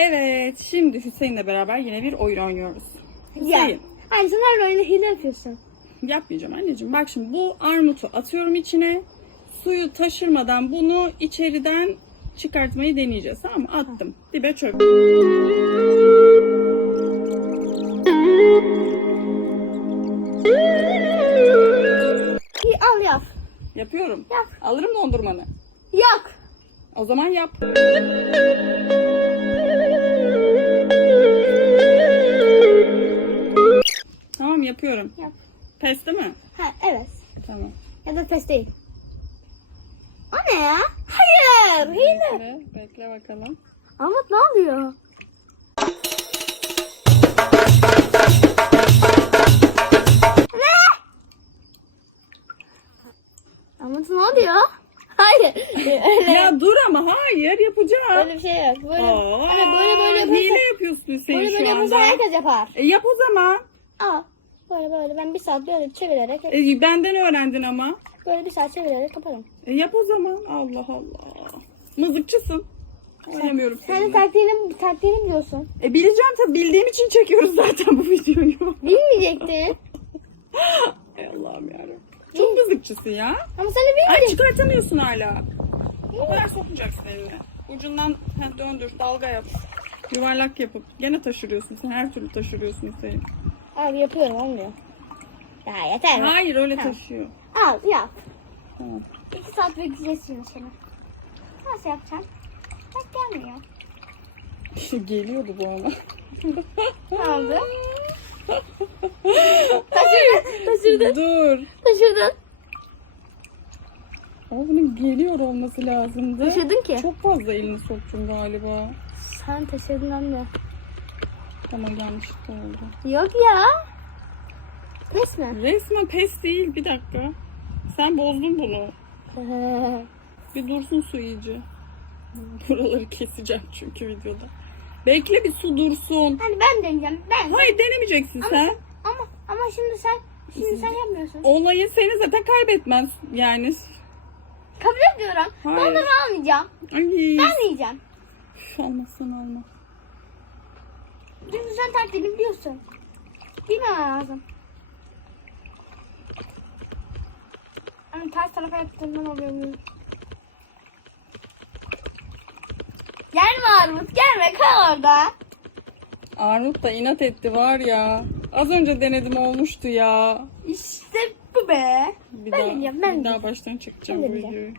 Evet, şimdi Hüseyin'le beraber yine bir oyun oynuyoruz. Ya. Hüseyin, Anne sen her oyunda hile yapıyorsun. yapmayacağım anneciğim. Bak şimdi bu armutu atıyorum içine. Suyu taşırmadan bunu içeriden çıkartmayı deneyeceğiz. Tamam mı? Attım. Dibe çök. İyi al yap. Yapıyorum. Yap. Alırım dondurmanı. Yok. O zaman yap. Yapıyorum. Yap. Pes değil mi? Ha evet. Tamam. Ya da pes değil. O ne ya? Hayır. Hile. Bekle, bekle bakalım. Ahmet ne oluyor? Ne? Ahmet ne oluyor? Hayır. Öyle, Ya dur ama hayır yapacağım. öyle bir şey yok. Böyle, Aa, Hani böyle böyle Hile yaparsan, yapıyorsun Hüseyin böyle şu böyle anda. yaparsan herkes yapar. E, yap o zaman. Aa, böyle böyle ben bir saat böyle çevirerek, E, benden öğrendin ama. böyle bir saat çevirerek yaparım. E, yap o zaman. Allah Allah. Mızıkçısın. Oynamıyorum Sen de seninle. taktiğini, taktiğini biliyorsun. E, bileceğim tabii. Bildiğim için çekiyoruz zaten bu videoyu. Bilmeyecektin. Ey Allah'ım yarabbim. Çok mızıkçısın ya. Ama sen de Ay çıkartamıyorsun hala. O kadar sokmayacaksın eline. Ucundan heh, döndür, dalga yap. Yuvarlak yapıp gene taşırıyorsun sen. Her türlü taşırıyorsun Hüseyin. Abi yapıyorum olmuyor. Ya yeter. Hayır öyle Ha. taşıyor. Al yap. Tamam. İki saat bekleyeceksin seni. Nasıl yapacağım? Bak gelmiyor. Geliyordu bu ama. Ne oldu? Taşırdın. Taşırdın. Dur. Taşırdın. Ama bunun geliyor olması lazımdı. Taşırdın ki. Çok fazla elini soktun galiba. Sen taşırdın anne. Tamam yanlışlıkla oldu. Yok ya. Pes mi? Resmen pes değil. Bir dakika. Sen bozdun bunu. Bir dursun su iyice. Buraları keseceğim çünkü videoda. Bekle bir su dursun. Hani ben deneyeceğim. Ben. Hayır denemeyeceksin sen. Ama ama şimdi sen şimdi sen yapmıyorsun. Olayı seni zaten kaybetmez yani. Kabul ediyorum. Hayır. Dondurma almayacağım. Ay. Ben yiyeceğim. Üf, Almazsan alma. Çünkü sen taktiğini biliyorsun. Bilmem lazım. Ama ters tarafa yaptığımdan oluyor mu? Gelme Armut gelme kal orada. Armut da inat etti var ya. Az önce denedim olmuştu ya. İşte bu be. Bir Ben daha, ben bir daha baştan çekeceğim bu videoyu.